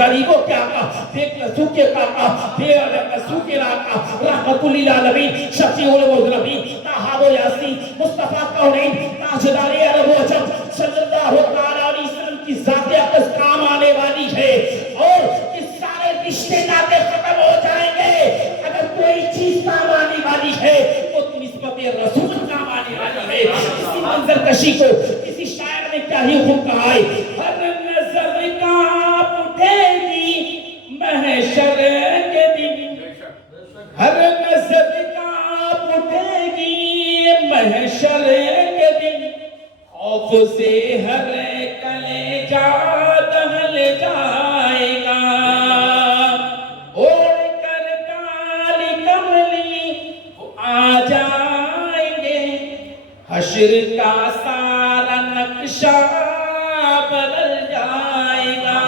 غریبوں کے آقا، بے کسوں کے آقا، بے کسوں کے آقا، رحمت للعالمین، شفیع المذنبین، طٰہٰ و یاسین، مصطفیٰ کونین، تاجدار عرب و عجم صلی اللہ تعالیٰ علیہ وسلم کی ذات اقدس کام آنے والی ہے، اور یہ سارے رشتے ناطے ختم ہو جائیں گے اگر کوئی چیز کام آنے والی ہے وہ نسبت رسول کام آنے والی ہے۔ اسی منظر کشی کو کسی شاعر نے کیا ہی خوب کہا ہے، ہر نظر کانپ اٹھے گی محشر کے دن، ہر نظر کانپ اٹھے گی محشر کے دن، خوف سے ہر کلیجہ دہل جائے گا، اوڑھ کر کالی کملی وہ آ جائیں گے، حشر کا سارا نقشہ بدل جائے گا۔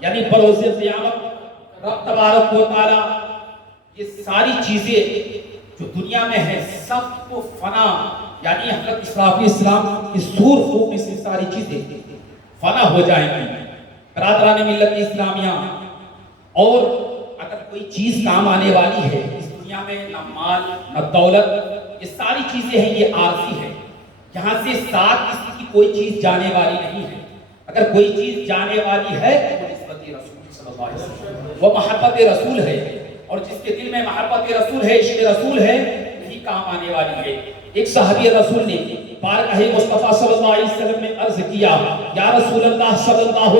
یعنی بروز قیامت رب تبارک و تعالی یہ ساری چیزیں جو دنیا میں ہے سب کو فنا، یعنی حضرت اسرافیل اسلام کی سور خوب میں سے ساری چیزیں فنا ہو جائیں گی۔ برادران ملت اسلامیہ، اور اگر کوئی چیز کام آنے والی ہے اس دنیا میں، نہ مال نہ دولت، یہ ساری چیزیں ہیں، یہ عارضی ہے، یہاں سے ساتھ کسی کی کوئی چیز جانے والی نہیں ہے۔ اگر کوئی چیز جانے والی ہے وہ نسبت رسول صلی اللہ علیہ وسلم، وہ محبت رسول ہے، اور جس کے دل میں محبت رسول ہے، عشق رسول ہے، یہی کام آنے والی ہے۔ ایک صحابی رسول نے بارگاہ مصطفیٰ صلی اللہ علیہ وسلم میں عرض کیا، یا رسول اللہ صلی اللہ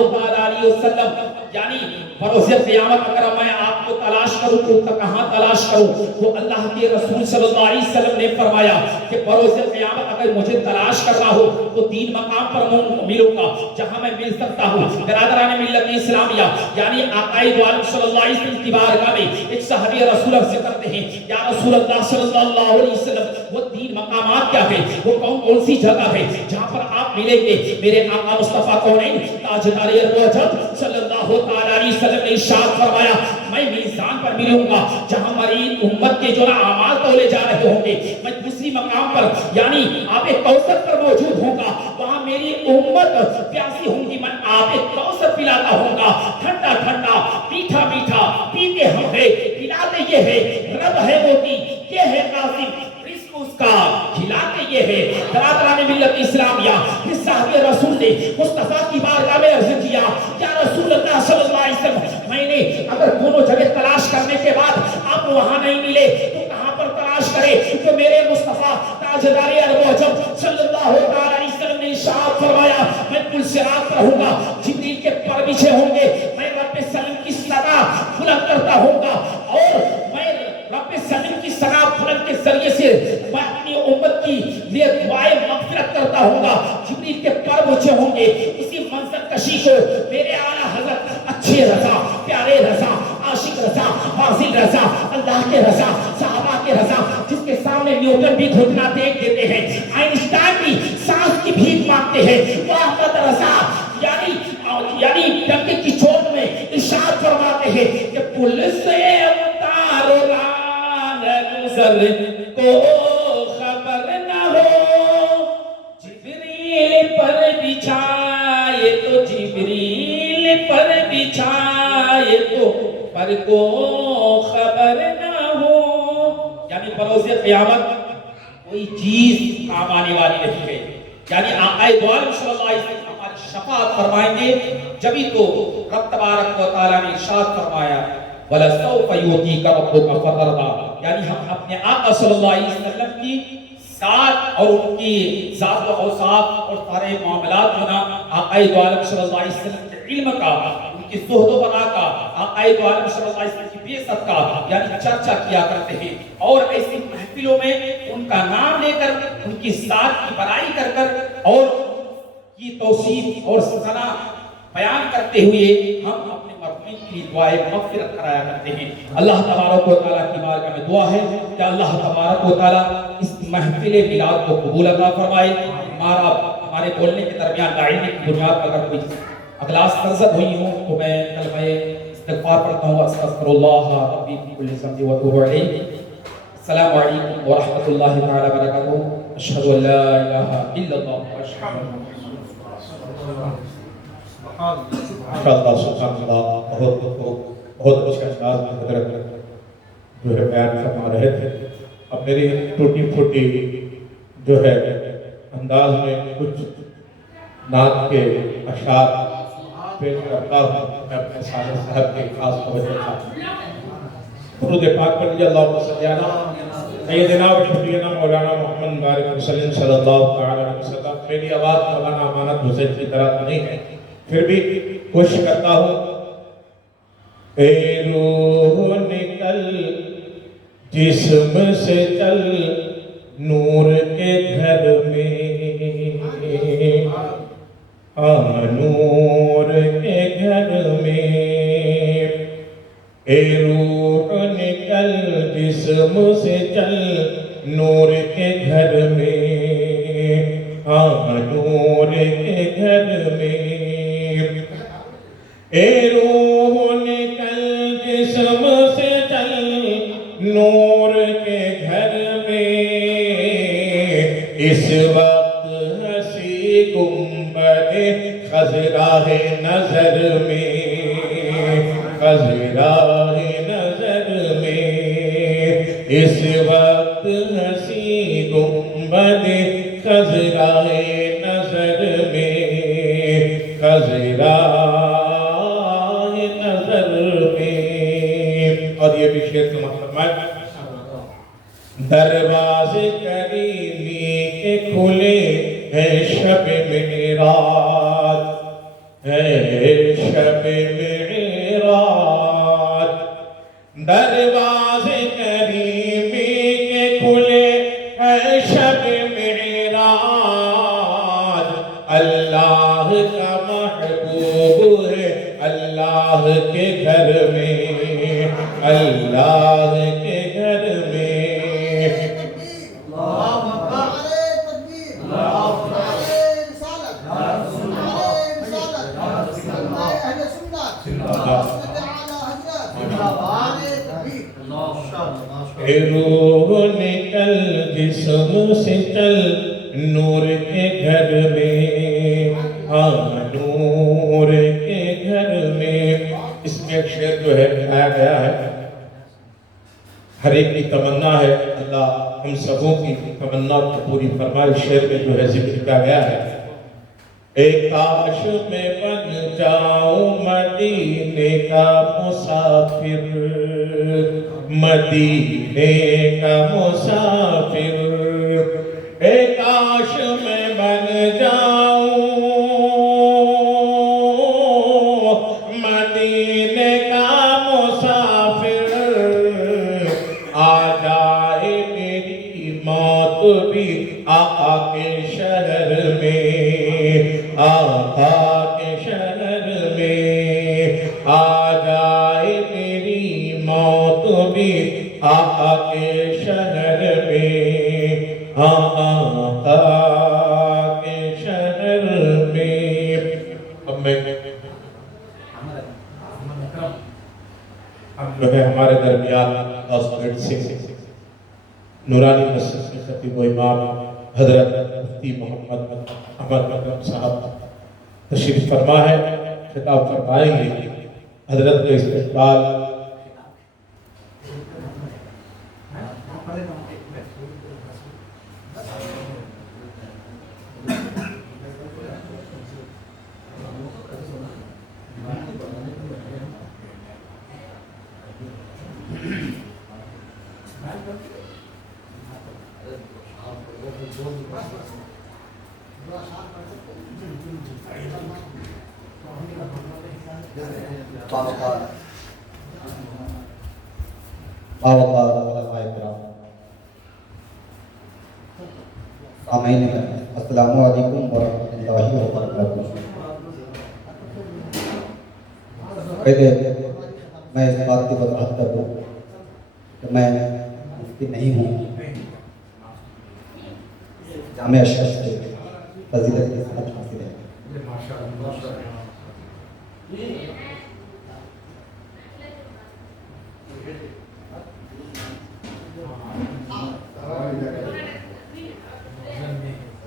علیہ وسلم، یعنی بروز قیامت اگر میں آپ کو تلاش کروں تو کہاں تلاش کروں؟ تو اللہ کے رسول صلی اللہ علیہ وسلم نے فرمایا کہ بروز قیامت اگر مجھے تلاش کرنا ہو تو تین مقام پر ملوں گا جہاں میں مل سکتا ہوں۔ برادران ملت اسلامیہ، یعنی آقا دو عالم صلی اللہ علیہ وسلم کی بارگاہ میں ایک صحابی رسول سے کرتے ہیں، یا رسول اللہ صلی اللہ علیہ وسلم، وہ تین مقامات کیا ہیں، وہ کون سی جگہ ہے جہاں پر آپ ملیں گے؟ میرے آقا مصطفیٰ کونین تاجدار عرب و عجم صلی اللہ تعالیٰ علیہ وسلم نے ارشاد فرمایا، میں میزان پر ملوں گا جہاں ہماری امت کے جو اعمال تولے جا رہے ہوں گے۔ میں دوسری مقام پر یعنی آب کوثر پر موجود ہوں گا، وہاں میری امت پیاسی ہوں گی، میں آب کوثر پلاتا ہوں گا، ٹھنڈا ٹھنڈا میٹھا میٹھا پیتے ہم ہے، پلاتے یہ ہے، رب ہے موتی یہ ہے قاسم، رزق اس کا کھلاتے یہ ہے۔ برادران ملت اسلامیہ، اس صحابی رسول نے مصطفیٰ کی بارگاہ میں عرض کیا، یا رسول اللہ صلی اللہ علیہ وسلم، میں نے اگر دونوں جگہ تلاش کرنے کے بعد آپ وہاں نہیں ملے تو کہاں پر تلاش کرے؟ تو میرے مصطفیٰ تاجدار عرب و عجم صلی اللہ علیہ وسلم نے ارشاد فرمایا، میں پل صراط پر ہوں گا، جبریل کے پر بچھے ہوں گے، میں رب سلم کی صدا بلند کرتا ہوں گا، اور میں رب سلم کی صدا بلند کے ذریعے سے میں اپنی امت کی لیے دعائیں مغفرت کرتا ہوں گا، جبریل کے پر بچھے ہوں گے۔ اسی منظر کشی کو میرے اعلیٰ حضرت اچھے رضا، پیارے رضا، عاشق رضا، فاضل رضا، اللہ کے رضا، صحابہ کے رضا، جس کے سامنے نیوٹن بھی گھٹنا ٹیک دیتے ہیں، آئنسٹائن بھی سانس کی بھیک مانگتے ہیں، وہ احمد رضا یعنی ڈنڈے کی چوٹ میں ارشاد فرماتے ہیں کہ پل سے اتارو ران گزر کو خبر نہ ہو، جبریل پر بچھائے تو جبریل پر بچھائے تو پر کو خبر نہ ہو۔ یعنی بروز قیامت کوئی چیز کام آنے والی نہیں ہے، یعنی آقا دو عالم صلی اللہ علیہ وسلم ہماری شفاعت فرمائیں گے، جبھی تو رب تبارک و تعالیٰ نے ارشاد فرمایا وَلَسَوْفَ يُعْطِيكَ رَبُّكَ فَتَرْضَىٰ، یعنی ہم اپنے آقا صلی اللہ علیہ وسلم کی ذات اور ان کی ذات و اوصاف اور سارے معاملات جو نا آقا دو عالم صلی اللہ علیہ وسلم کے علم کا، ان کی زہد و بنا کا، آقا دو عالم صلی اللہ علیہ وسلم کی بعثت کا یعنی چرچا کیا کرتے ہیں، اور ایسی محفلوں میں ان کا نام لے کر ان کی ذات کی بڑائی کر کر اور کی توصیف اور ثنا بیان کرتے ہوئے ہم اپنے مرحومین کی دعائیں مغفرت کرایا کرتے ہیں۔ اللہ تبارک و تعالیٰ کی بارگاہ میں دعا ہے کہ اللہ تبارک و تعالیٰ اس محفل میلاد کو قبول عطا فرمائے۔ ہمارے بولنے کے درمیان داعینے کی بنیاد پر اگر کوئی اغلاط سرزد ہوئی ہوں تو میں کلمہ استغفار پڑھتا ہوں، استغفر اللہ ربی فی کل ذنب و اتوب الیہ۔ السلام علیکم ورحمۃ اللہ تعالی وبرکاتہ۔ اشہد ان لا الہ الا اللہ و اشہد ان محمد رسول اللہ۔ ماشاءاللہ سبحان اللہ، بہت اچھے انداز میں حضرت جو ہے بیان فرما رہے تھے. اب میری ٹوٹی پھوٹی جو ہے انداز میں کچھ نعت کے اشعار پیش کرتا ہوں. میں اپنے سالے صاحب کے خاص توجہ چاہتا ہوں. درود پاک پر لیجیے، اللہم صلی علی سیدنا و شفیعنا مولانا محمد بارک وسلم صلی اللہ علیہ وسلم. میری آواز مولانا امانت حسین کی طرح نہیں ہے، پھر بھی کوشش کرتا ہوں. اے روح نکل جسم سے چل نور کے گھر میں، نور کے گھر میں. اے روح نکل جسم سے چل نور کے گھر میں، نور کے گھر میں. اے روح نکل جسم سے چل نور کے گھر میں. اس وقت ہنسی گنبد خضرا ہے نظر میں، خضرا ہے نظر میں. اس وقت ہنسی گنبد خضرا ہے نظر میں، خضرا ہے نظر میں. اور یہ بھی شعر کا مطلب ہے. دروازے کریمی کے کھلے ہیں شب معراج، ہے شب معراج. دروازے کریمی کے کھلے ہیں شب معراج. اللہ کا محبوب ہے اللہ کے گھر میں، اللہ کے گھر میں. اے روح نکل جسم سے چل نور کے گھر میں، نور کے گھر میں. اس میں ایک شعر جو ہے آیا گیا ہے. ہر ایک کی تمنا ہے، اللہ ہم سبوں کی تمنا کو پوری فرمائے. شعر میں جو ہے ذکر کیا گیا ہے. اے کاش میں بن جاؤں مدینے کا مسافر، مدینے کا مسافر. اے کاش میں بن جاؤں مدینے کا مسافر. آ جائے میری موت بھی آقا کے شہر میں، آقا کے شہر میں. آ جائے میری موت بھی آقا کے شہر میں، آقا کے شہر میں. اب میں ہم جو ہے ہمارے درمیان آسپیٹ سے نورانی مسجد کے خطیب و امام حضرت مفتی محمد احمد اکرم صاحب تشریف فرما ہے. خطاب فرمائیں گے. حضرت کے استقبال السلام علیکم ورحمۃ اللہ وبرکاتہ. پہلے میں اس بات کی وضاحت کر دوں کہ میں مفتی نہیں ہوں. جامعہ اشرف سے فضیلت کی صنعت حاصل ہے.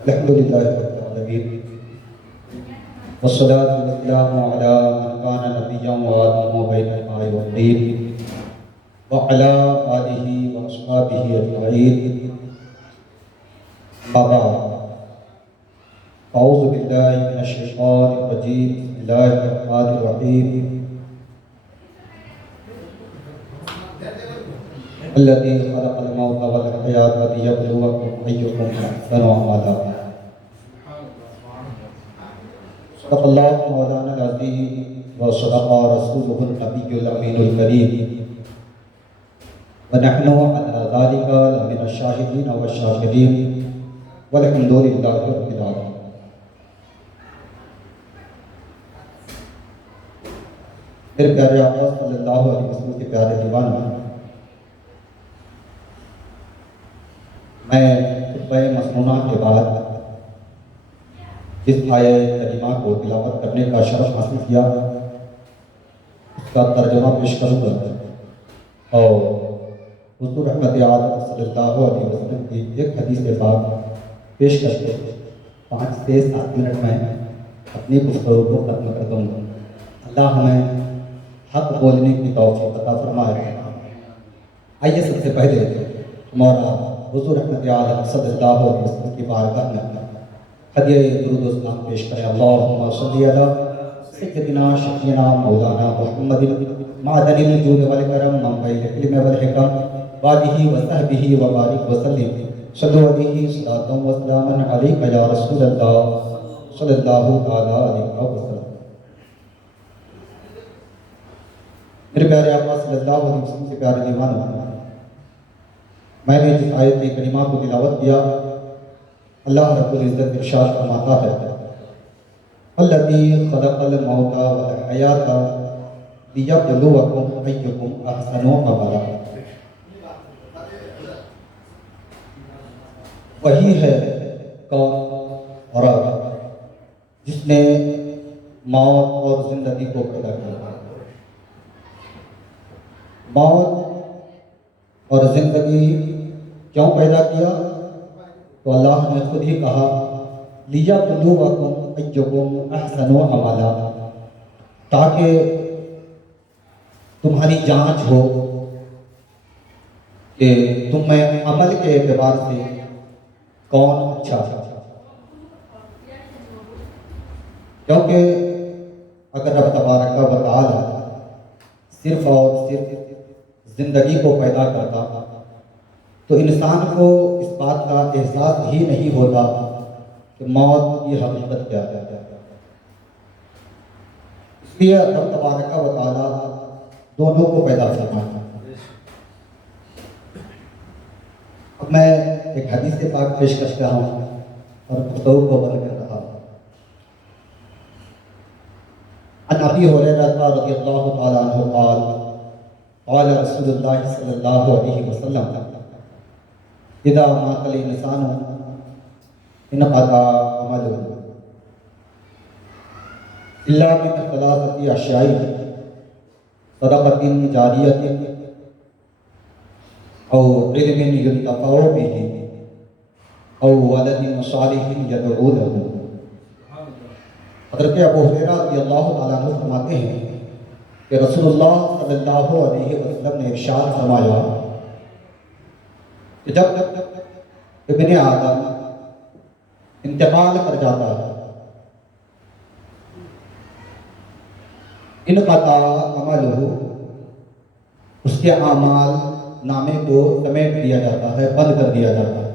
الحمدللہ رب العالمین والصلاة والسلام على من كان نبيا وآدم بين الماء والطين وعلى آله وأصحابه أجمعين. أما بعد، أعوذ بالله من الشيطان الرجيم. بسم الله الرحمن الرحيم. الذي خلق الموت والحياة ليبلوكم أيكم أحسن عملا. صدق الله مولانا العظيم وصدق رسوله النبي الأمين الكريم، ونحن على ذلك لمن الشاهدين والشاكرين والحمد لله رب العالمين. میرے پیارے آقا صلی اللہ علیہ وسلم کے پیارے دیوانوں، میں خطبہ مسنونہ کے بعد جس آیہ کریمہ کو تلاوت کرنے کا شرف حاصل کیا اس کا ترجمہ پیش کروں گا اور حضور رحمت عالم صلی اللہ علیہ وسلم کی ایک حدیث پاک پیش کر کے 5 سے 7 منٹ میں اپنی گفتگو کو ختم کر دوں گا۔ اللہ ہمیں حق بولنے کی توفیق عطا فرمائے۔ آئیے سب سے پہلے مولا حضور رحمت عالم صلی اللہ علیہ وسلم کی بارگاہ میں ہدیہ درود و سلام پیش کریں۔ اللہم صلی علی سیدنا شفیعنا مولانا محمد معدن الجود والکرم منبع العلم والحکم وآلہ وصحبہ وبارک وسلم۔ صلو علیہ صلاۃ و سلام علیک یا رسول اللہ صلی اللہ علیہ وسلم۔ میرے پیارے آقا صلی اللہ علیہ وسلم کے پیارے دیوانوں، میں نے جس آیت کریمہ کو تلاوت کیا، اللہ رب العزت ارشاد فرماتا ہے الذی خلق الموت والحیاۃ لیبلوکم ایکم احسن عملا۔ وہی ہے کون اور جس نے موت اور زندگی کو پیدا کیا۔ موت اور زندگی کیوں پیدا کیا؟ تو اللہ نے خود ہی کہا لیبلوکم ایکم احسن عملا، تاکہ تمہاری جانچ ہو کہ تم میں عمل کے اعتبار سے کون اچھا ہے۔ کیونکہ اگر رب تبارک و تعالی صرف اور صرف زندگی کو پیدا کرتا تو انسان کو اس بات کا احساس ہی نہیں ہوتا کہ موت کی حقیقت کیا ہے۔ اس لیے رب تبارک و تعالی دونوں کو پیدا فرمایا۔ اب میں ایک حدیث پاک پیش کرتا ہوں اور گفتگو کو بند کر رہا ہوں۔ عن ابی ہریرہ رضی اللہ تعالی عنہ قال قال رسول اللہ صلی اللہ علیہ وسلم اذا مات الانسان انقطع عمله الا من 3 اشیاء صدقۃ جاریۃ او علم ينتفع به او ولد صالح يدعو له۔ حضرت ابو ہریرہ رضی اللہ تعالیٰ عنہ فرماتے ہیں کہ رسول اللہ صلی اللہ علیہ وسلم نے ارشاد فرمایا کہ جب ابن آدم انتقال کر جاتا ہے انقطع عملہ، اس کے اعمال نامے کو سمیٹ دیا جاتا ہے، بند کر دیا جاتا ہے۔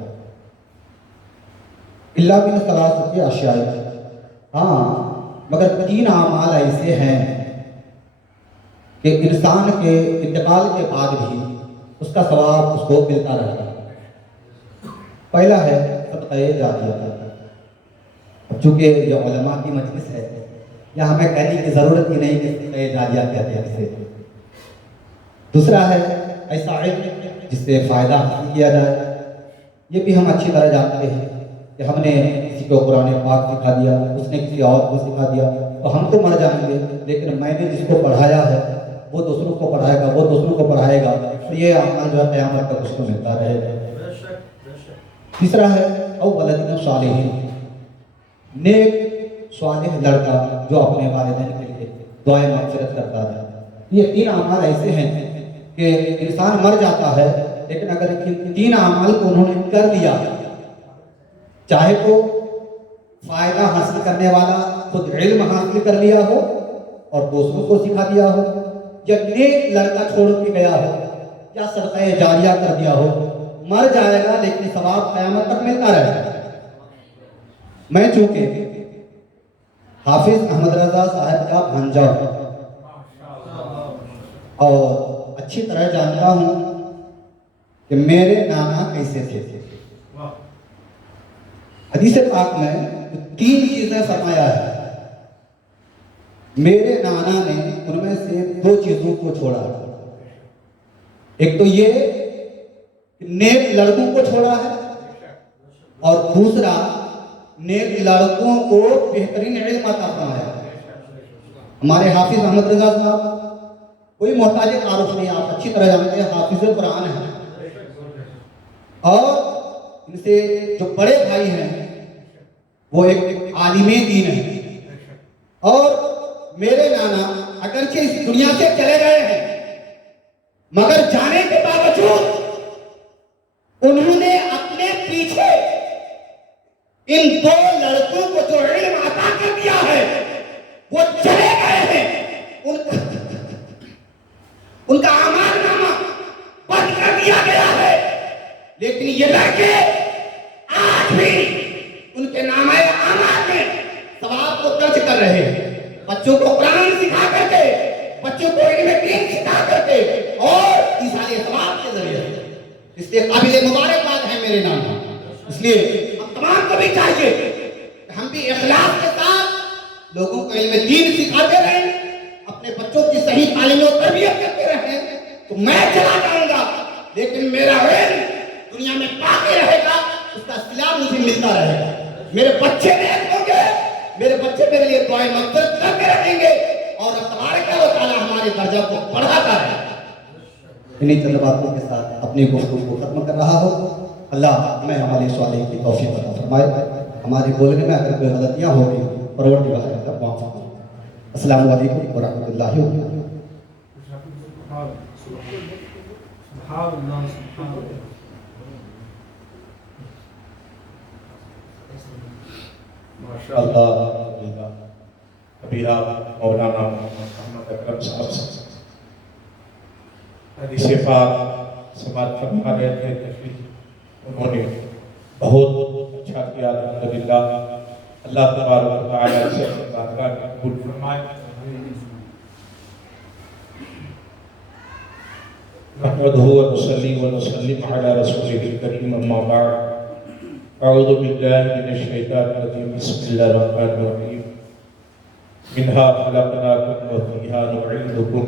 الا من 3 اشیاء، ہاں مگر 3 اعمال ایسے ہیں کہ انسان کے انتقال کے بعد بھی اس کا ثواب اس کو ملتا رہتا ہے۔ پہلا ہے صدقہ جاریہ۔ اب چونکہ یہ علماء کی مجلس ہے، یہاں ہمیں کہنے کی ضرورت ہی نہیں کہ صدقہ جاریہ کہتے ہیں اسے۔ دوسرا ہے ایسا علم جس سے فائدہ حاصل کیا جائے۔ یہ بھی ہم اچھی طرح جانتے ہیں کہ ہم نے کسی کو قرآن پاک سکھا دیا، اس نے کسی اور کو سکھا دیا، تو ہم تو مر جائیں گے، لیکن میں نے جس کو پڑھایا ہے وہ دوسروں کو پڑھائے گا، وہ دوسروں کو پڑھائے گا، تو یہ عمل جو ہے قیامت تک اس کو ملتا رہے گا۔ تیسرا ہے او ولد صالح، نیک صالح لڑکا جو اپنے والدین کے لیے دعائیں مغفرت کرتا ہے۔ یہ 3 اعمال ایسے ہیں کہ انسان مر جاتا ہے لیکن اگر ان 3 اعمال کو انہوں نے کر لیا، چاہے تو فائدہ حاصل کرنے والا خود علم حاصل کر لیا ہو اور دوسروں کو سکھا دیا ہو، یا نیک لڑکا چھوڑ کے گیا ہو، یا صدقہ جاریہ کر دیا ہو، مر جائے گا لیکن ثواب قیامت تک ملتا رہے گا۔ میں چونکہ حافظ احمد رضا صاحب کا بھانجا ہوں اور اچھی طرح جانتا ہوں کہ میرے نانا کیسے تھے۔ حدیث پاک میں 3 چیزیں فرمایا ہے، میرے نانا نے ان میں سے 2 چیزوں کو چھوڑا۔ ایک تو یہ کہ نیک لڑکوں کو چھوڑا ہے، اور دوسرا نیک لڑکوں کو بہترین علم عطا فرمایا۔ ہمارے حافظ احمد رضا صاحب کوئی محتاج تعارف نہیں، آپ اچھی طرح جانتے ہیں، حافظ قرآن ہیں، اور ان سے جو بڑے بھائی ہیں وہ ایک عالم دین ہیں۔ اور میرے نانا اگرچہ اس دنیا سے چلے گئے ہیں مگر جانے کے باوجود انہوں نے اپنے پیچھے ان 2 لڑکوں کو جو علم عطا کر دیا ہے وہ چلے گئے ہیں، ان کا اعمال نامہ بند کر دیا گیا ہے، لیکن یہ لڑکے آج بھی ان کے نامہ اعمال میں ثواب کو درج کر رہے ہیں۔ بچوں کو قرآن سکھا کر کے، بچوں کو علم دین سکھا کر کے، اور ایصال ثواب کے ذریعے، اس لیے قابل مبارکباد ہے میرے نانا۔ اس لیے ہم تمام کو بھی چاہیے کہ ہم بھی اخلاص کے ساتھ لوگوں کو علم دین سکھاتے رہیں، اپنے بچوں کی صحیح تعلیم و تربیت کرتے رہیں۔ تو میں چلا جاؤں گا لیکن میرا علم دنیا میں باقی رہے گا، اس کا صلہ مجھے ملتا رہے گا۔ میرے بچے نیک ہوں گے، میرے بچے میرے لیے دعائیں مغفرت کرتے رہیں گے، اور تبارک و تعالیٰ ہمارے درجہ کو بڑھاتا رہے گا۔ انہیں چند باتوں کے ساتھ اپنی گفتگو کو ختم کر رہا ہوں۔ اللہ ہمیں ہمارے صالح کی توفیق عطا فرمائے، ہمارے بولنے میں اگر کوئی غلطیاں ہوگی پروردگار تعالیٰ معاف فرمائے۔ السلام علیکم ورحمۃ اللہ وبرکاتہ۔ ماشاءاللہ، ابھی آپ مولانا محمد اکرم صاحب سے حدیث پاک سماعت فرما رہے تھے، تشریح انہوں نے بہت اچھا کیا، الحمدللہ۔ اللہ تبارک و تعالیٰ سے بارگاہ میں قبول فرمائے۔ نحمدہ ونصلی ونسلم علی رسولہ الکریم، اما بعد، اعوذ باللہ من الشیطان الرجیم، بسم اللہ الرحمن الرحیم۔ منہا خلقناکم وفیہا نعیدکم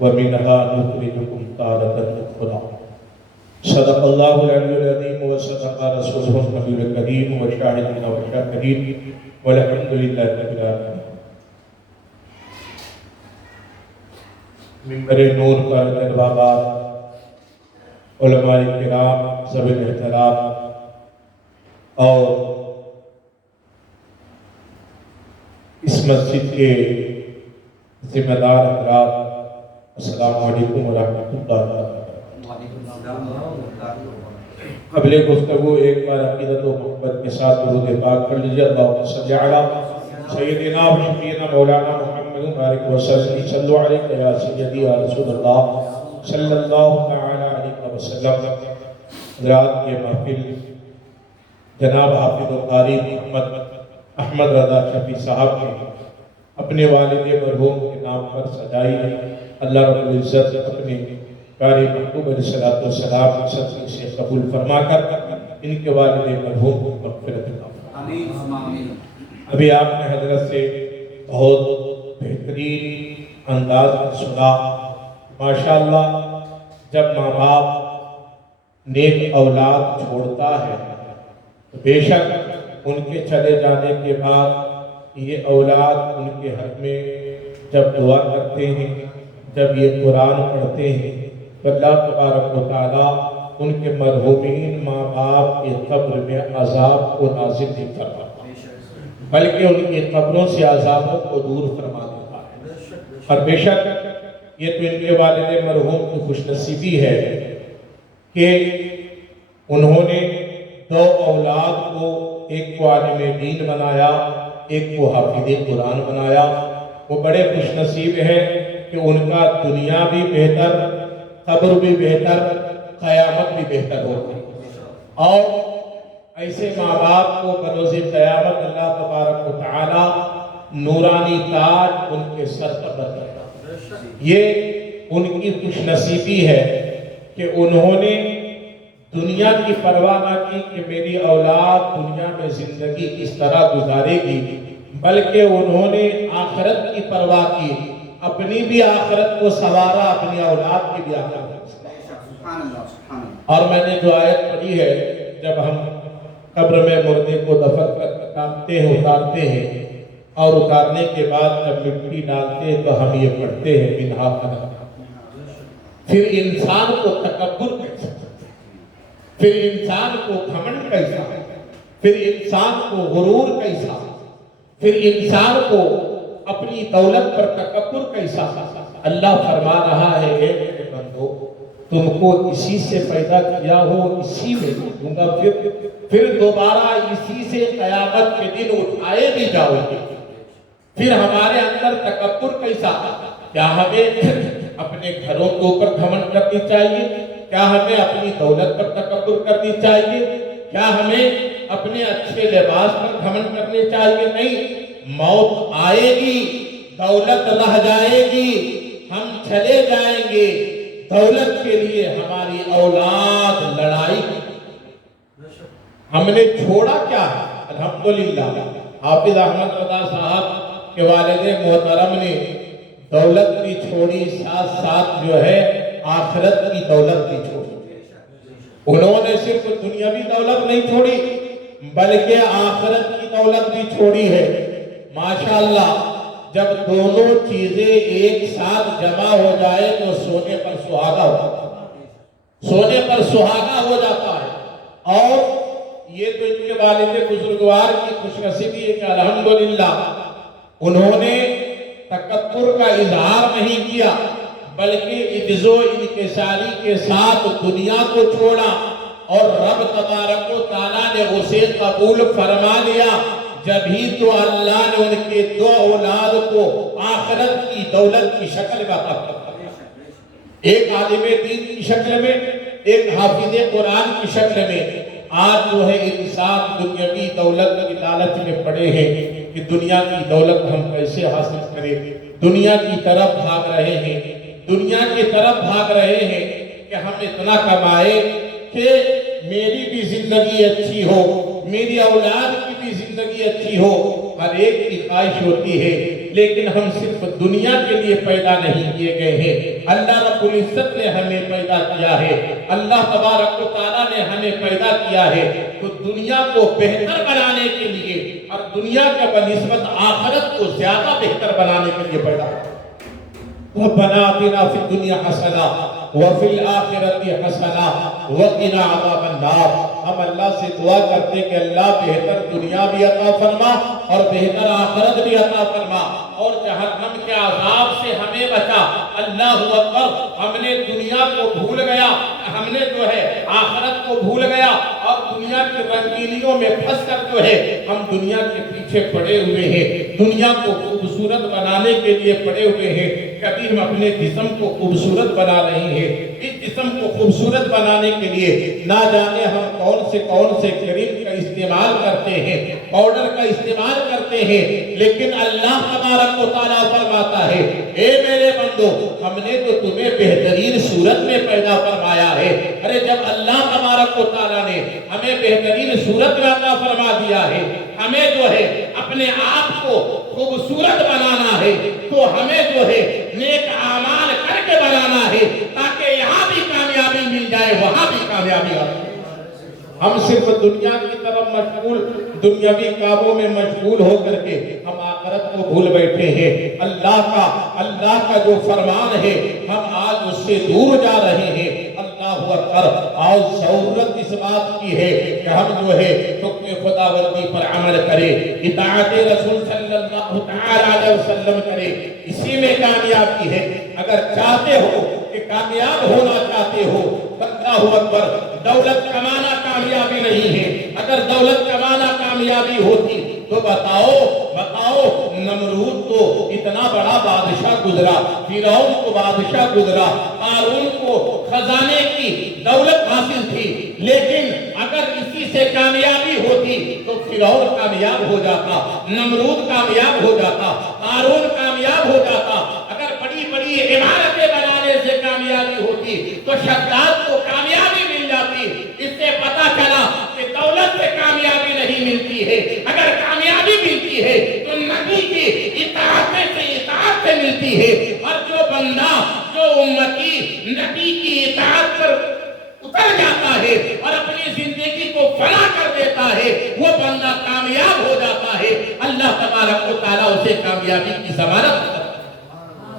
ومنها نخرجکم تارة اخرى۔ صدق اللہ العلی العظیم وصدق رسولہ النبی الکریم وشاہدین وشاکرین والحمدللہ رب العالمین۔ منبر نور پر طلباء، علماء کرام، ذوی الاحترام اور اس مسجد کے ذمہ دار حضرات، السلام علیکم ورحمۃ اللہ وبرکاتہ۔ قبل گفتگو ایک بار عقیدت و محبت کے ساتھ درود پاک پڑھ لیجیے۔ اللہم صلی علی سیدنا و شفیعنا مولانا محمد بارک وسلم، صلو علیہ یا سیدی یا رسول اللہ صلی اللہ تعالی علیہ وسلم۔ حضرات، یہ محفل جناب حافظ القاری محمد احمد رضا شفیع صاحب نے اپنے والد مرحوم کے نام پر سجائی ہے۔ اللہ رب العزت اپنے پیارے محبوب علیہ السلام کی صدقے سے قبول فرما کر ان کے والد مرحوم کو مغفرت عطا فرمائے۔ ابھی آپ نے حضرت سے بہت بہترین انداز میں سنا۔ ماشاءاللہ، جب ماں باپ نیک اولاد چھوڑتا ہے تو بے شک ان کے چلے جانے کے بعد یہ اولاد ان کے حق میں جب دعا کرتے ہیں، جب یہ قرآن پڑھتے ہیں تو اللہ تبارک و تعالیٰ ان کے مرحومین ماں باپ کے قبر میں عذاب کو نازل نہیں کرتا۔ بلکہ ان کی قبروں سے عذابوں کو دور فرما دیتا ہے۔ اور بے شک یہ تو ان کے والد مرحوم کی خوش نصیبی ہے کہ انہوں نے 2 اولاد کو، ایک کو عالم دین بنایا، ایک کو حافظ قرآن بنایا۔ وہ بڑے خوش نصیب ہیں کہ ان کا دنیا بھی بہتر، قبر بھی بہتر، قیامت بھی بہتر ہوگی۔ اور ایسے ماں باپ کو بروز قیامت اللہ تبارک و تعالی نورانی تاج ان کے سر پر رکھتا ہے۔ یہ ان کی خوش نصیبی ہے کہ انہوں نے دنیا کی پرواہ نہ کی کہ میری اولاد دنیا میں زندگی کس طرح گزارے گی، بلکہ انہوں نے آخرت کی پرواہ کی، اپنی بھی آخرت کو سنوارا، اپنی اولاد کی بھی آخرت کو سنوارا۔ اور میں نے جو آیت پڑھی ہے، جب ہم قبر میں مردے کو دفن کرتے ہیں، اتارتے ہیں، اور اتارنے کے بعد جب مٹی ڈالتے ہیں تو ہم یہ پڑھتے ہیں منہا خلقناکم۔ پھر انسان کو تکبر کیسا، پھر انسان کو گھمنڈ کیسا، پھر انسان کو غرور کیسا، پھر انسان کو اپنی دولت پر تکبر کیسا۔ اللہ فرما رہا ہے اے میرے بندو، تم کو اسی سے پیدا کیا ہو، اسی میں دوں گا، پھر دوبارہ اسی سے قیامت کے دن اٹھائے بھی جاؤ گے۔ پھر ہمارے اندر تکبر کیسا؟ کیا ہمیں اپنے گھروں کے اوپر گھمنڈ کرنی چاہیے؟ کیا ہمیں اپنی دولت پر تکبر کرنی چاہیے؟ کیا ہمیں اپنے اچھے لباس پر گھمنڈ کرنے چاہیے؟ نہیں، موت آئے گی، دولت رہ جائے گی، ہم چلے جائیں گے، دولت کے لیے ہماری اولاد لڑائی کی۔ ہم نے چھوڑا کیا ہے؟ الحمدللہ حافظ احمد رضا صاحب کے والد محترم نے دولت بھی چھوڑی، ساتھ ساتھ جو ہے آخرت کی دولت بھی چھوڑی۔ انہوں نے صرف دنیاوی دولت نہیں چھوڑی بلکہ آخرت کی دولت بھی چھوڑی ہے۔ ماشاءاللہ جب دونوں چیزیں ایک ساتھ جمع ہو جائے تو سونے پر سہاگا ہو جاتا ہے، سونے پر سہاگا ہو جاتا ہے۔ اور یہ تو ان کے والد بزرگوار کی خوش نصیبی ہے کہ الحمدللہ انہوں نے تکبر کا اظہار نہیں کیا بلکہ عجز و انکساری کے ساتھ دنیا کو چھوڑا، اور رب تبارک و تعالیٰ نے اسے قبول فرما لیا۔ جبھی تو اللہ نے ان کے 2 اولاد کو آخرت کی دولت کی شکل میں عطا کیا، ایک عالم دین کی شکل میں، ایک حافظ قرآن کی شکل میں۔ آج جو ہے انسان دنیاوی دولت کی لالچ میں پڑے ہیں کہ دنیا کی دولت ہم کیسے حاصل کریں، دنیا کی طرف بھاگ رہے ہیں، دنیا کی طرف بھاگ رہے ہیں کہ ہم اتنا کمائے کہ میری بھی زندگی اچھی ہو، میری اولاد کی بھی زندگی اچھی ہو۔ ہر ایک کی خواہش ہوتی ہے، لیکن ہم صرف دنیا کے لیے پیدا نہیں کیے گئے ہیں۔ اللہ رب العزت نے ہمیں پیدا کیا ہے، اللہ تبارک و تعالیٰ نے ہمیں پیدا کیا ہے تو دنیا کو بہتر بنانے کے لیے اور دنیا کے بنسبت آخرت کو زیادہ بہتر بنانے کے لیے پیدا کیا۔ ربنا آتنا فی الدنیا حسنہ وفی الآخرۃ حسنہ وقنا عذاب النار۔ ہم اللہ سے دعا کرتے کہ اللہ بہتر دنیا بھی عطا فرما اور بہتر آخرت بھی عطا فرما، اور جہنم کے عذاب سے ہمیں بچا۔ اللہ اکبر، ہم نے دنیا کو بھول گیا، ہم نے جو ہے آخرت کو بھول گیا، اور دنیا کی رنگینیوں میں پھنس کر جو ہے ہم دنیا کے پیچھے پڑے ہوئے ہیں، دنیا کو خوبصورت بنانے کے لیے پڑے ہوئے ہیں۔ کبھی ہم اپنے جسم کو خوبصورت بنا رہے ہیں، اس جسم کو خوبصورت بنانے کے لیے نہ جانے ہم کون سے کریم کا استعمال کرتے ہیں، پاؤڈر کا استعمال کرتے ہیں، لیکن اللہ تبارک و تعالیٰ فرماتا ہے اے میرے بندو، ہم نے تو تمہیں بہترین صورت میں پیدا فرمایا ہے۔ ارے جب اللہ تبارک و تعالیٰ نے ہمیں بہترین صورت میں عطا فرما دیا ہے، ہمیں جو ہے اپنے آپ کو خوبصورت بنانا ہے تو ہمیں جو ہے نیک اعمال کر کے بنانا ہے تاکہ یہاں بھی کامیابی مل جائے، وہاں بھی کامیابی آ جائے۔ ہم صرف دنیا کی طرف مشغول، دنیاوی کاموں میں مشغول ہو کر کے ہم آخرت کو بھول بیٹھے ہیں۔ اللہ کا جو فرمان ہے ہم آج اس سے دور جا رہے ہیں۔ اللہ اللہ اکبر. اور ضرورت اس بات کی ہے کہ ہم جو ہے حکم خداوندی پر عمل کرے, اطاعت رسول صلی اللہ تعالی علیہ وسلم کرے. اسی میں کامیابی ہے. اگر چاہتے ہو کہ کامیاب ہونا چاہتے ہو, اللہ اکبر, دولت کمانا کامیابی نہیں ہے. اگر دولت کمانا کامیابی ہوتی تو بتاؤ نمرود کو اتنا بڑا بادشاہ گزرا, فرعون کو بادشاہ گزرا, قارون کو خزانے کی دولت حاصل تھی, لیکن اگر اسی سے کامیابی ہوتی تو فرعون کامیاب ہو جاتا, نمرود کامیاب ہو جاتا, قارون کامیاب ہو جاتا. اگر بڑی بڑی عمارتیں بنانے سے کامیابی ہوتی تو شداد کو کامیابی مل جاتی. اس سے پتہ چلا کہ دولت سے کامیابی نہیں ملتی ہے. اگر کامیابی ملتی ہے تو نبی کی اطاعت سے ملتی ہے. اور جو بندہ, جو امتی نبی کی اطاعت پر اتر جاتا ہے اور اپنی زندگی کو فنا کر دیتا ہے, وہ بندہ کامیاب ہو جاتا ہے. اللہ تبارک و تعالیٰ اسے کامیابی کی ضمانت کرتا ہے.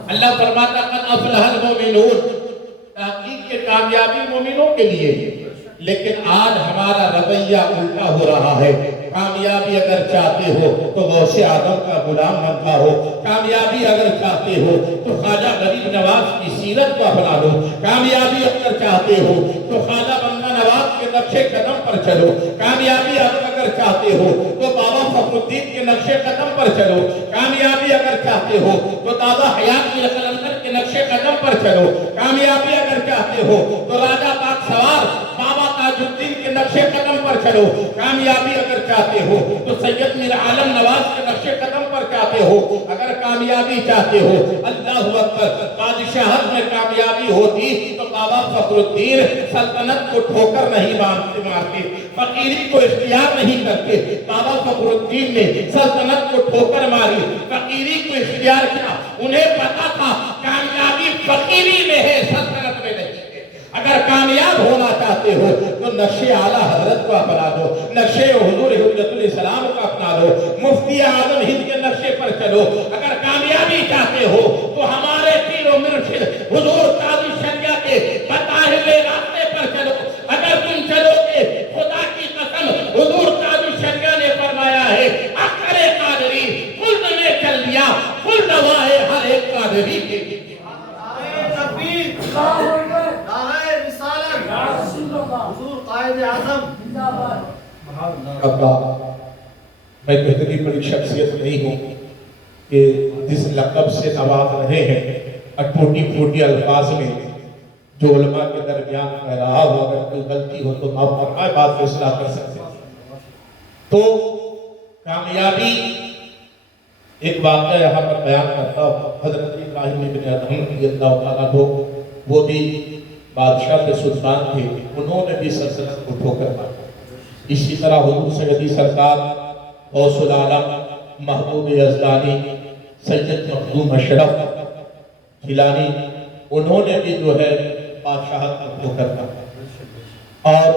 اللہ فرماتا قد افلح المؤمنون, تحقیق کے کامیابی مومنوں کے لیے. لیکن آج ہمارا رویہ الٹا ہو رہا ہے. کامیابی اگر چاہتے ہو تو غوث اعظم کا غلام بن جاؤ, کامیابی اگر چاہتے ہو تو خواجہ غریب نواز کی سیرت کو اپنا لو, کامیابی اگر چاہتے ہو تو خواجہ بندہ نواز کے نقش قدم پر چلو, کامیابی اگر چاہتے ہو تو بابا فخر الدین کے نقش قدم پر چلو, کامیابی اگر چاہتے ہو تو دادا حیات میر قلندر کے نقش قدم پر چلو, کامیابی اگر چاہتے ہو تو راجہ پاک سوار بابا تاج الدین کے نقش قدم پر چلو, کامیابی اگر چاہتے ہو تو سید میر عالم نواز کے نقش قدم پر چاہتے ہو. اگر کامیابی چاہتے ہو, اللہ اکبر, بادشاہت میں کامیابی ہوتی تو بابا فخر الدین سلطنت کو ٹھوکر نہیں مارتے, فقیری کو اختیار نہیں کرتے. بابا فخر الدین نے سلطنت کو ٹھوکر ماری, فقیری کو اختیار کیا. انہیں پتا تھا کامیابی فقیری میں ہے, سلطنت میں نہیں. اگر کامیاب ہونا چاہتے ہو تو نقش اعلیٰ حضرت کو اپنا دو, نقش حضور حجت الاسلام کو اپنا دو, مفتی اعظم ہند کے نقشے پر چلو. اگر کامیابی چاہتے ہو تو ہمارے پیر و مرشد حضور تاج الشریعہ کے بتائے ہوئے راستے پر چلو. اگر تم چلو گے, خدا کی قسم, حضور تاج الشریعہ نے فرمایا ہے اکثر قادری خلد میں چل دیا, خلد ہوا ہے ہر ایک قادری کے. میں اتنی بڑی شخصیت نہیں ہوں کہ جس لقب سے نواز رہے ہیں ٹوٹی پھوٹی الفاظ میں جو علماء کے درمیان کہہ رہا ہو, اگر کوئی غلطی ہو تو معاف فرمائے, بات کو اصلاح کر سکتے ہیں. تو کامیابی ایک واقعہ یہاں پر بیان کرتا ہوں. حضرت ابراہیم ابن ادہم رضی اللہ تعالیٰ عنہ, وہ بھی بادشاہ کے سلطان تھے, انہوں نے بھی سلطنت کو ٹھوکر ماری. اسی طرح حضور سیدی سرکار غوث العالم محبوب یزدانی سید مخدوم اشرف جیلانی, انہوں نے بھی جو ہے بادشاہت کو ٹھوکر ماری. اور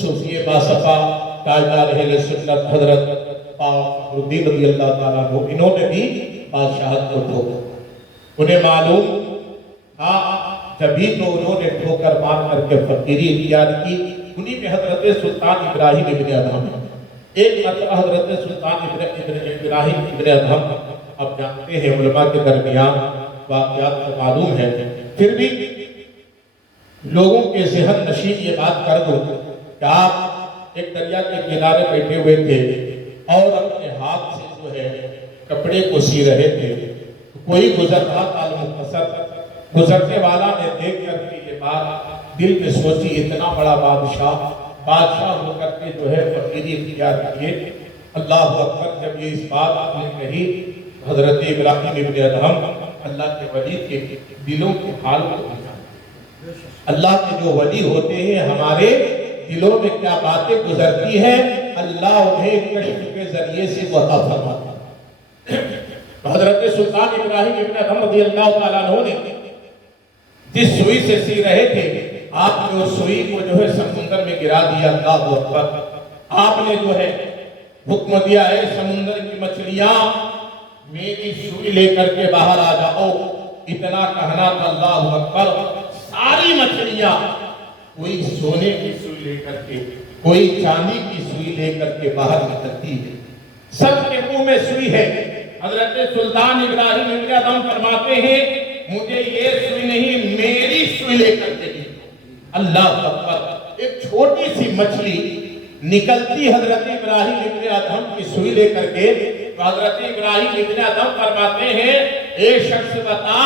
صوفی باصفا تاجدار اہل سنت حضرت فخر الدین رضی اللہ تعالیٰ عنہ, انہوں نے بھی بادشاہت کو ٹھوکر. انہیں معلوم تھا جبھی تو انہوں نے ٹھوکر مار کر کے فقیری اختیار کی. انہی میں حضرت سلطان ابراہیم ابن ادہم. ایک مرتبہ حضرت سلطان ابراہیم ابن ادہم, آپ جانتے ہیں علماء کے درمیان واقعات کو معلوم ہے, پھر بھی لوگوں کے ذہن نشین یہ بات کر دو کہ آپ ایک دریا کے کنارے بیٹھے ہوئے تھے اور اپنے ہاتھ سے جو ہے کپڑے کو سی رہے تھے. کوئی گزر رہا تھا مختصر, گزرنے والا نے دیکھ کر کے یہ بات دل میں سوچی, اتنا بڑا بادشاہ ہو کر کے جو ہے فقیری اختیار کیے. اللہ اکبر, جب یہ اس بات آپ نے کہی, حضرت ابراہیم ابن ادہم اللہ کے ولی کے دلوں کے حال کو جانا. اللہ کے جو ولی ہوتے ہیں ہمارے دلوں میں کیا باتیں گزرتی ہیں, اللہ انہیں کشف کے ذریعے سے عطا فرماتا ہے. حضرت سلطان ابراہیم ابن ادہم رضی اللہ تعالیٰ عنہ نے جس سوئی سے سی رہے تھے, آپ نے اس سوئی کو جو ہے سمندر میں گرا دیا. اللہ اکبر. آپ نے جو ہے حکم دیا ہے سمندر کی مچھلیاں میری سوئی لے کر کے باہر آ جاؤ. اتنا کہنا تھا, اللہ اکبر, ساری مچھلیاں کوئی سونے کی سوئی لے کر کے، کوئی چاندی کی سوئی لے کر کے باہر نکلتی ہے، سب کے منہ میں سوئی ہے۔ حضرت سلطان ابراہیم علیہ السلام فرماتے ہیں مجھے یہ سوئی نہیں، میری سوئی لے کر کے دی۔ اللہ اکبر، ایک چھوٹی سی مچھلی نکلتی حضرت ابراہیم ابن ادہم کی سوئی لے کر کے، تو حضرت ابراہیم ابن ادہم فرماتے ہیں اے شخص بتا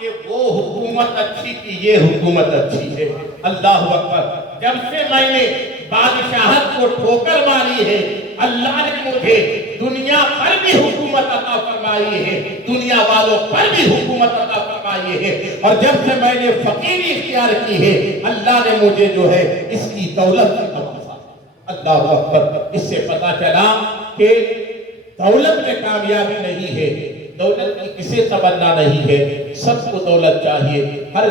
کہ وہ حکومت اچھی کی یہ حکومت اچھی ہے۔ اللہ اکبر، جب سے میں نے بادشاہت کو ٹھوکر ماری ہے، اللہ نے مجھے دنیا پر بھی حکومت عطا فرمائی ہے، دنیا والوں پر بھی حکومت عطا فرمائی ہے، اور جب سے میں نے فقیری اختیار کی ہے، اللہ نے مجھے جو ہے اس کی دولت کی توفیق۔ اللہ اکبر، اس سے پتا چلا کہ دولت میں کامیابی نہیں ہے، دولت کی کسے تمنا نہیں ہے، سب کو دولت چاہیے، ہر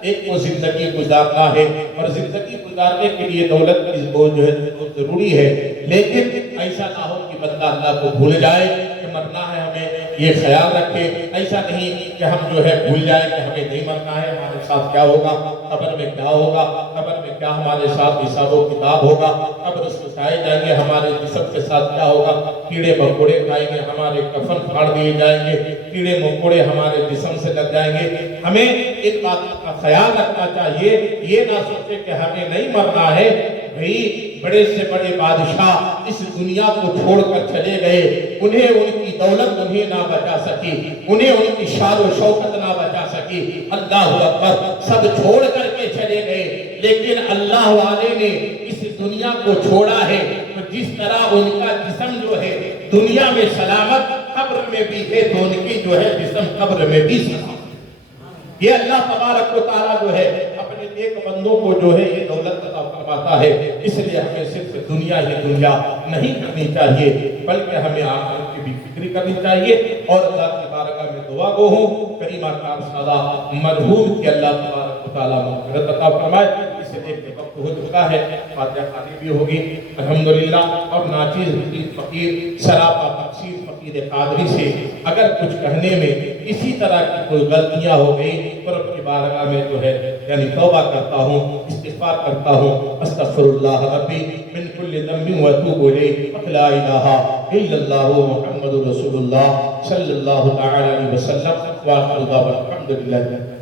ایک کو زندگی گزارنا ہے، اور زندگی گزارنے کے لیے دولت کی جو ہے بہت ضروری ہے، لیکن ایسا نہ ہو کہ بندہ اللہ کو بھول جائے کہ مرنا ہے ہمیں، یہ خیال رکھے، ایسا نہیں کہ ہم جو ہے بھول جائیں کہ ہمیں نہیں مرنا ہے، ہمارے ساتھ کیا ہوگا، قبر میں کیا ہوگا، قبر میں کیا ہمارے ساتھ حساب و کتاب ہوگا، قبر سوچائے جائیں گے، ہمارے جسم کے ساتھ کیا ہوگا، کیڑے مکوڑے کھائیں گے، ہمارے کفن پھاڑ دیے جائیں گے، کیڑے مکوڑے ہمارے جسم سے لگ جائیں گے۔ ہمیں ان باتوں کا خیال رکھنا چاہیے، یہ نہ سوچے کہ ہمیں نہیں مرنا ہے۔ بھئی بڑے سے بڑے بادشاہ اس دنیا کو چھوڑ کر چلے گئے، انہیں ان کی دولت انہیں نہ بچا سکی، انہیں ان کی شان و شوکت نہ بچا سکی، اللہ اکبر، سب چھوڑ کر کے چلے گئے، لیکن اللہ والے نے اس دنیا کو چھوڑا ہے، تو جس طرح ان کا جسم جو ہے دنیا میں سلامت، قبر میں بھی ہے، تو ان کی جو ہے جسم قبر میں بھی سلامت۔ یہ اللہ تبارک و تعالیٰ جو ہے اپنے نیک بندوں کو جو ہے یہ دولت عطا فرماتا ہے، اس لیے ہمیں صرف دنیا ہی دنیا نہیں کرنی چاہیے، بلکہ ہمیں آخرت کی بھی فکر کرنی چاہیے، اور اللہ کی بارگاہ میں دعا گو ہوں کریمہ کار سادہ مرحوم کی اللہ تبارک و تعالیٰ مغفرت عطا فرمائے۔ اس لیے کہ وقت ہو چکا ہے، فاتحہ خوانی بھی ہوگی الحمدللہ، اور ناچیز فقیر سراپا تقصیر فقیر قادری سے اگر کچھ کہنے میں اسی طرح کی کوئی غلطیاں ہو گئی تو رب کی بارگاہ میں جو ہے یعنی توبہ کرتا ہوں، استغفار کرتا ہوں، استغفر اللہ ربی من کل ذنب واتوب الیہ، لا الہ الا اللہ محمد رسول اللہ صلی اللہ تعالی علیہ وسلم، وآخر دعوانا الحمدللہ۔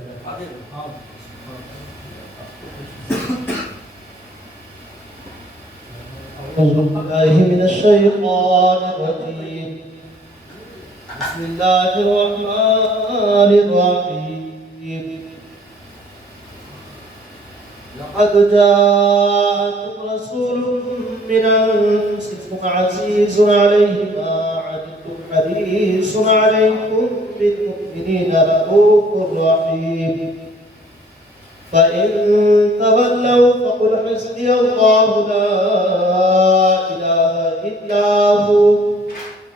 أعوذ بالله من الشيطان الرجيم بسم الله الرحمن الرحيم لقد جاءكم رسول من أنفسكم عزيز عليه ما عنتم حريص عليكم بالمؤمنين رؤوف رحيم فإن تولوا فقل حسبي الله لا إله إلا هو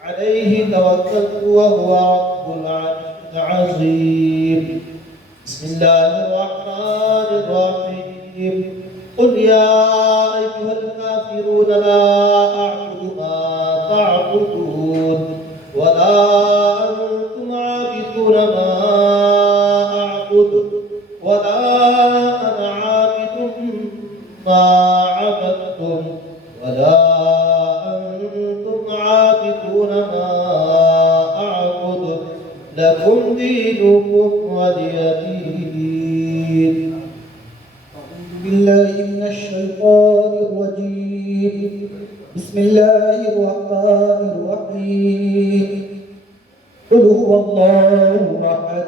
عليه توكلت وهو رب العرش العظيم بسم الله الرحمن الرحيم قل يا أيها الكافرون لا أعبد ما تعبدون ولا أنتم عابدون ما أعبد ولا أنا عابد ما عبدتم ولا أنتم عابدون ما أعبد لكم دينكم ولي دين. أعوذ بالله من الشيطان الرجيم بسم الله الرحمن الرحيم قل هو الله أحد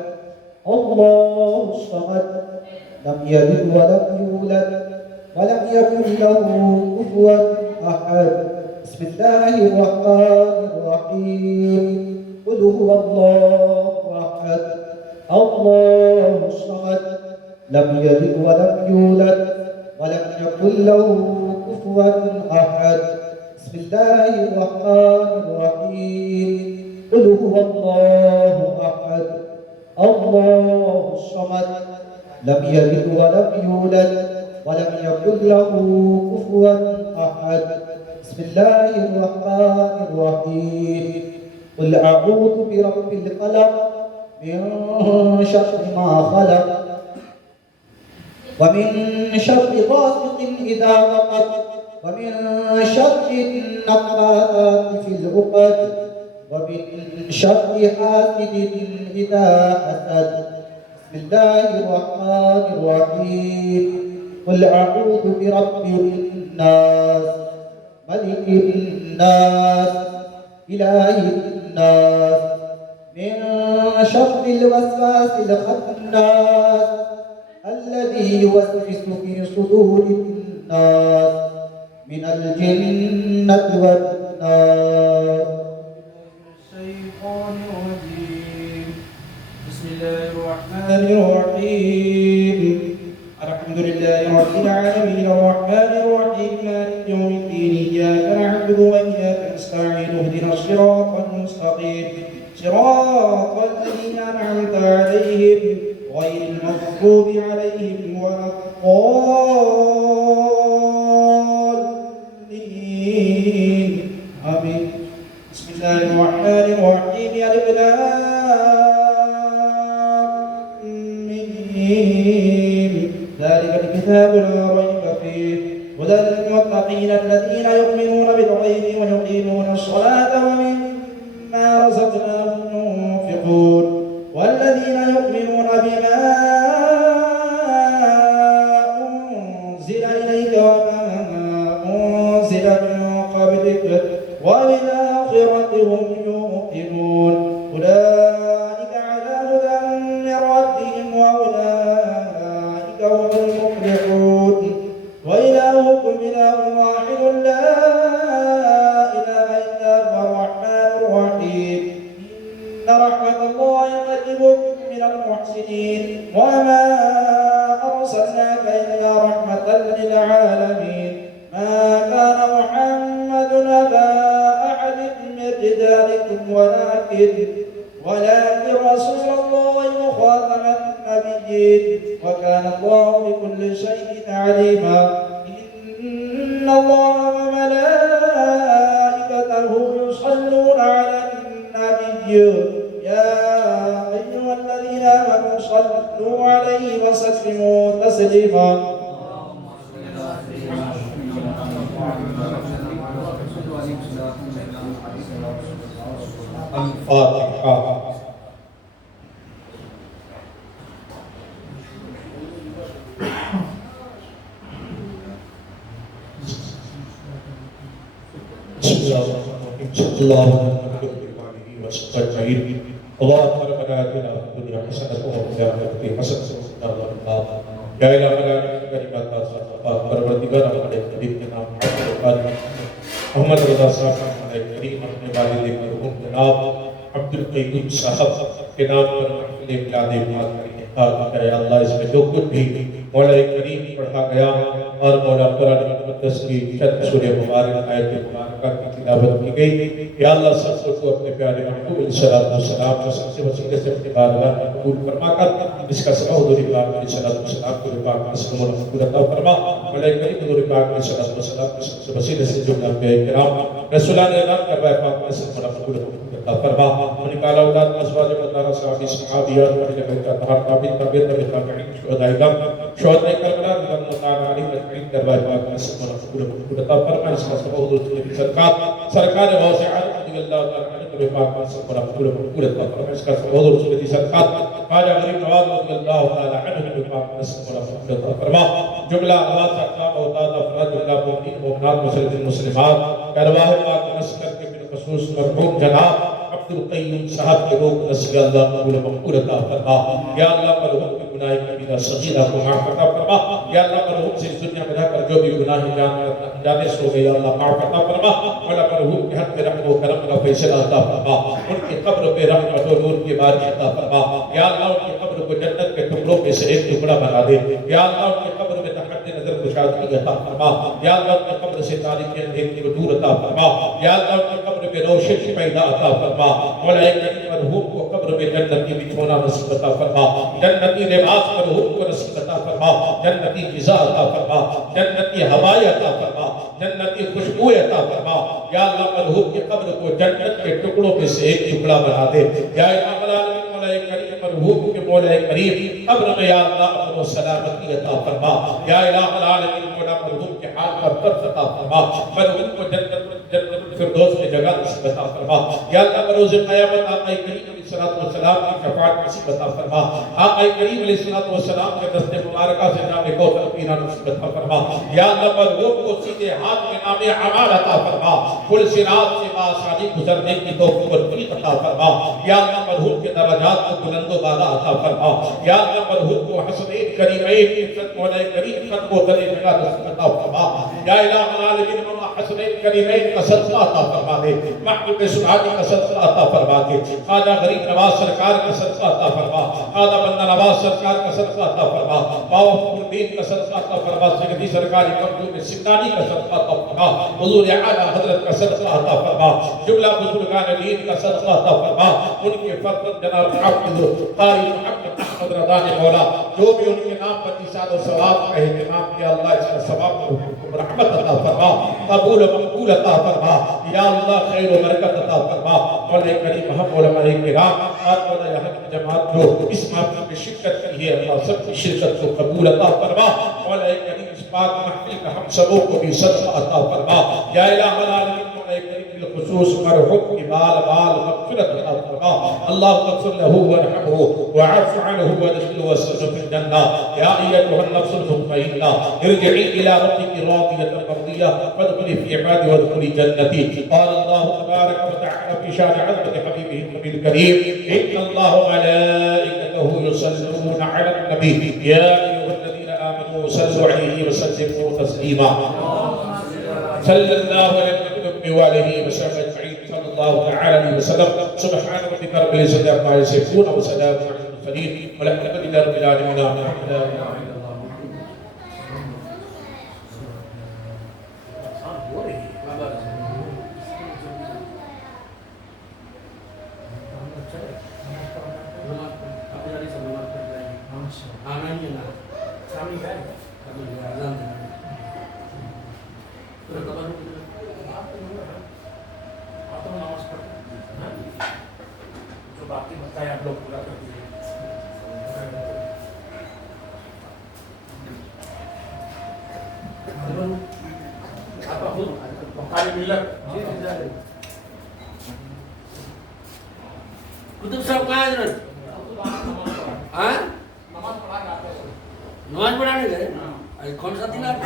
الله الصمد لم يلد ولم يولد ولم يكن له كفوا أحد بسم الله الرحمن الرحيم قل هو الله أحد الله الصمد لم يلد ولم يولد ولم يكن له كفوا أحد بسم الله الرحمن الرحيم قل هو الله أحد الله الصمد لم يلد ولم يولد ولم يكن له كفوا أحد بسم الله الرحمن الرحيم قل أعوذ برب الفلق من شر ما خلق ومن شر غاسق إذا وقب ومن شر النفاثات في العقد ومن شر حاسد إذا حسد. بسم الله الرحمن الرحيم. قل أعوذ برب الناس ملك الناس إله الناس من شر الوسواس الخناس الذي يوسوس في صدور الناس من الجنة والناس. الشيطان الرجيم. بسم الله الرحمن الرحيم. الحمد لله رب العالمين الرحمن الرحيم مالك يوم الدين. إياك نعبد وإياك نستعين اهدنا الصراط المستقيم صراط الذين أنعمت عليهم غير المغضوب عليهم ولا الضالين آمين. بسم الله الرحمن الرحيم. ألف لام ميم. ذلك الكتاب لا ريب فيه هدى للمتقين الذين يؤمنون بالغيب ويقيمون الصلاة ومما رزقناهم ينفقون والذين يؤمنون بما أنزل إليك وما أنزل من قبلك وبالآخرة هم يوقنون. أولئك على هدى من ربهم وأولئك هم المفلحون. وإلهكم إله واحد لا إله إلا هو الرحمن الرحيم. إن رحمة الله قريب من المحسنين وما أرسلناك إلا رحمة للعالمين. ما كان محمد أبا أحد من رجالكم ولكن رسول الله وخاتم النبيين وكان الله بكل شيء عليما. إن الله وملائكته يصلون على النبي يا أيها الذين آمنوا صلوا عليه وسلموا تسليما. الفاتحة. بسم الله الرحمن الرحيم. صلى الله عليه وسلم. اللهم ربنا آتنا في الدنيا حسنة وفي الآخرة حسنة وقنا عذاب النار. يا إله العالمين پروردگار ہمارے قریب کے نام محمد رضا صاحب ہمارے کریم اپنے والد مرحوم جناب عبد القیوم صاحب کے نام پر محفل میلاد بات کریں. یا اللہ اس میں جو کچھ بھی مولا کریم پڑھا گیا اور مولا قرآن مقدس کی چند سورہ مبارک آیت مبارکہ کی تلاوت کی گئی، یا اللہ سب کو اپنے پیارے محبوب علیہ الصلوۃ والسلام کے سب سے وسیلے سے اپنی بارگاہ میں قبول فرما کر اس کا سبب حضور پاک علیہ الصلوۃ والسلام کو پاک مسلم و مغفور عطا فرما. مولا کریم حضور پاک علیہ الصلوۃ والسلام کے سب سے وسیلے سے جو انبیاء کرام رسولان اعلان کر رہے پاک مسلم و مغفور عطا فرما. ان کا اولاد ازواج مطہرہ صحابی صحابیات اور لگے کا تہار تابعین تابعین تابعین شہداء کرام شہداء کربلا رضوان اللہ تعالی علیہم اجمعین دربار پاک مسلم و مغفور عطا فرما. اس کا سبب حضور کی سرکار غوث اعظم رضی اللہ تعالی عنہ کے پاک مسلم و مغفور عطا فرما. اس کا سبب حضور کی سرکار خواجہ غریب نواز رضی اللہ تعالی عنہ کے پاک مسلم و مغفور عطا فرما. جملہ آواز احکام اوتاد افراد جملہ مومنین مومنات مسلمین مسلمات ارواح پاک مسکر کے بالخصوص مرحوم جناب عبد القیوم صاحب کے روح نصیب اللہ قبول مغفور عطا فرما. یا اللہ مرحوم کی گناہ کبیرہ صغیرہ کو معاف عطا فرما. یا اللہ مرحوم سے اس دنیا میں رہ کر جو بھی گناہ جانے سے ہو گئے یا اللہ معاف عطا فرما. مولا مرحوم کے حق میں رحم و کرم کا فیصلہ عطا فرما. ان کی قبر پہ رحمت و نور کی بارش عطا فرما. یا اللہ ان کی قبر کو جنت کے ٹکڑوں میں سے ایک ٹکڑا بنا دے. یا اللہ ان کی قبر میں تحت نظر کشادگی عطا فرما. یا اللہ ان کی قبر سے تاریکی اندھیری کو دور عطا فرما. یا اللہ ان کی قبر میں روشن پیدا عطا فرما. مولا کریم مرحوم کو قبر میں جنتی بچھونا نصیب عطا فرما. جنتی لباس مرحوم کو نصیب عطا فرما. جنتی غذا عطا فرما. جنتی ہوائیں عطا فرما. جنتی خوشبو عطا فرما. یا اللہ مرحوم کی قبر کو جنت کے ٹکڑوں میں سے ایک ٹکڑا بنا دے. یا امام العالمین مولا کریم مرحوم کے مولا کریم قبر میں یا اللہ امن و سلامتی عطا فرما، یا الہ العالمین مولا مرحوم کے حال پر ترس عطا فرما، مرحوم کو جنت الفردوس میں جگہ نصیب عطا فرما، یا اللہ بروز قیامت آقا کریم علیہ السلام کی شفاعت نصیب عطا فرما، آقا کریم علیہ السلام کے دست مبارکہ سے جام کوثر پینا نصیب عطا فرما، یا اللہ مرحوم کو سیدھے ہاتھ میں نام اعمال عطا فرما، پل صراط سے بآسانی گزرنے کی توفیق عطا فرما، یا اللہ مرحوم کے درجات کو بلند و بالا عطا فرما، یا اللہ مرحوم کو حسنین کریمین عزت مولا کریم قدم و تلے جگہ نصیب عطا فرما، یا الہ العالمین حسنین کریمین کا صدقہ عطا فرما دے، محبوب سبحانی کا صدقہ عطا فرما دے، خواجہ غریب نواز سرکار کا صدقہ عطا فرما، خواجہ بندہ نواز سرکار کا صدقہ عطا فرما، باو فخردین کا صدقہ عطا فرما، سیدی سرکاری کمزور سندانی کا صدقہ عطا فرما، حضور اعلیٰ حضرت کا صدقہ عطا فرما، جملہ بزرگان دین کا صدقہ عطا فرما، ان کے فرزند جناب حافظ قاری محمد احمد رضا نے مولا جو بھی ان کے نام پر نثار و ثواب کا اہتمام کیا، اللہ اس کا ثواب رحمت عطا فرما، قبول و مقبول عطا فرما، یا اللہ خیر و برکت عطا فرما، مولا کریم ہم علماء کرام اور مولا یہاں کی جماعت جو اس محفل میں شرکت کی ہے، اللہ سب کی شرکت کو قبول عطا فرما، مولا کریم اس پاک محفل کا ہم سبوں کو بھی صدقہ عطا فرما، یا الہ العالمین مولا کریم بالخصوص مرحوم کی بال مغفرت عطا فرما، اللہ اغفر له وارحمه واعف عنه وادخله وسعه في الجنة، يا أيتها النفس المطمئنة ارجعي إلى ربك راضية مرضية فادخلي في عبادي وادخلي جنتي، قال الله تبارك وتعالى في شان عظمة حبيبه النبي الكريم إن الله وملائكته يصلون على النبي يا أيها الذين آمنوا صلوا عليه وسلموا تسليما، صلى الله عليه وآله وسلم أجمعين، صلى الله تعالى عليه وسلم، سبحان ربك رب العزة عما يصفون وسلام على المرسلين والحمد لله رب العالمين. باقی بتائیں آپ لوگ پورا کر دیجیے. آپ خود بخاری ملت کتب صاحب کہاں ہے حضرت؟ نماز پڑھانے گئے. کون سا دن آپ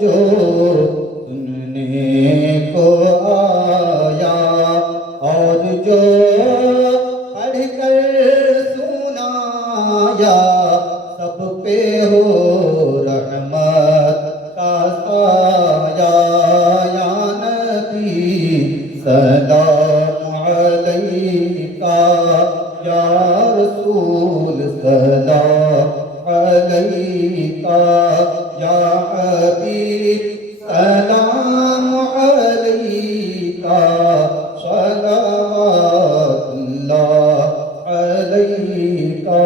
جو سننے سلام علیکہ یا رسول سلام علیکہ یا حبیب سلام علیکہ صلوات اللہ علیکہ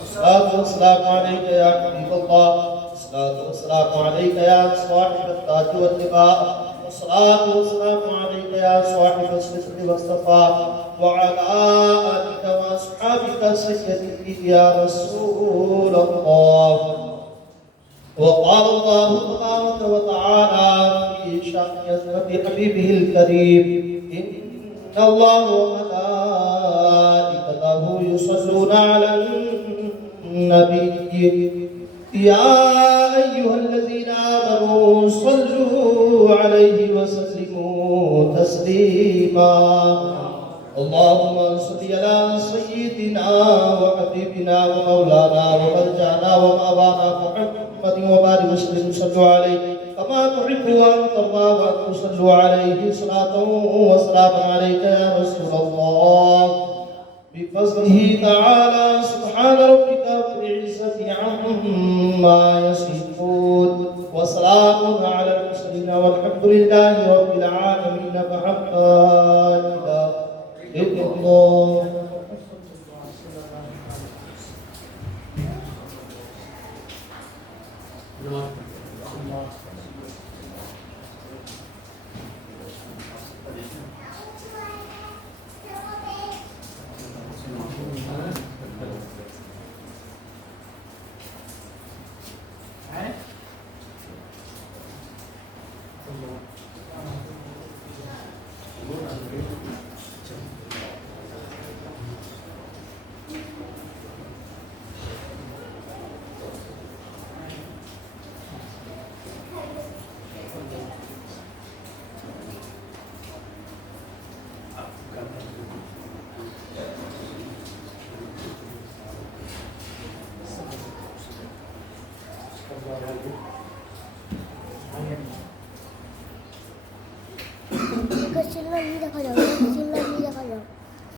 الصلاة والسلام عليك يا حبيب الله، الصلاة والسلام عليك يا صاحب التاج واللواء، والصلاة والسلام عليك يا صاحب الصدق والصفاء، وعلى آلك وأصحابك سيدي يا رسول الله. وقال الله تبارك وتعالى في شأن حبيبه الكريم: إن الله وملائكته يصلون على النبي يا أيها الذين آمنوا صلوا عليه وسلموا تسليما. اللهم صل على سيدنا وحبيبنا ومولانا ومرجعنا ومأوانا محمد وبارك وسلم صلوا عليه كما تحب وأن ترضى وأن تصلوا عليه صلاة وسلام عليك يا رسول الله بفضله تعالى. سبحان ربك رب العزة عما يصفون وسلام على المرسلين والحمد لله رب العالمين. بحق لا إله إلا الله. Kecil lagi dah kalau, kecil lagi dah kalau.